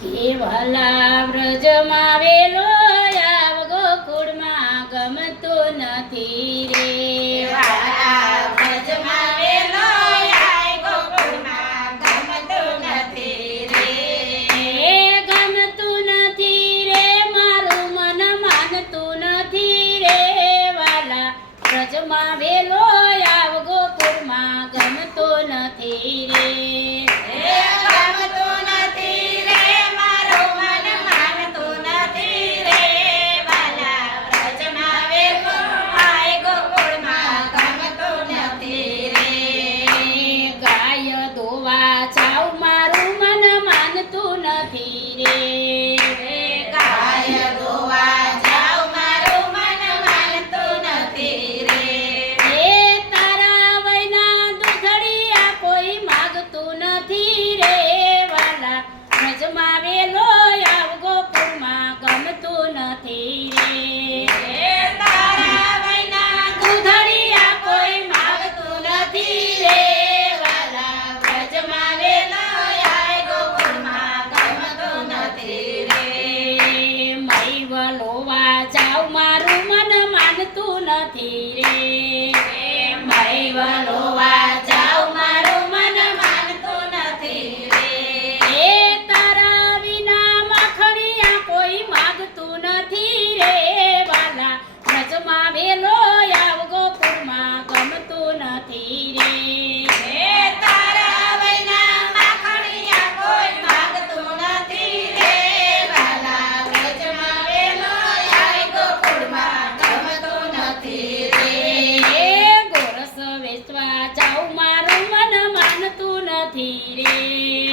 કેવલા મારું મન માનતું નથી. માનતું નથી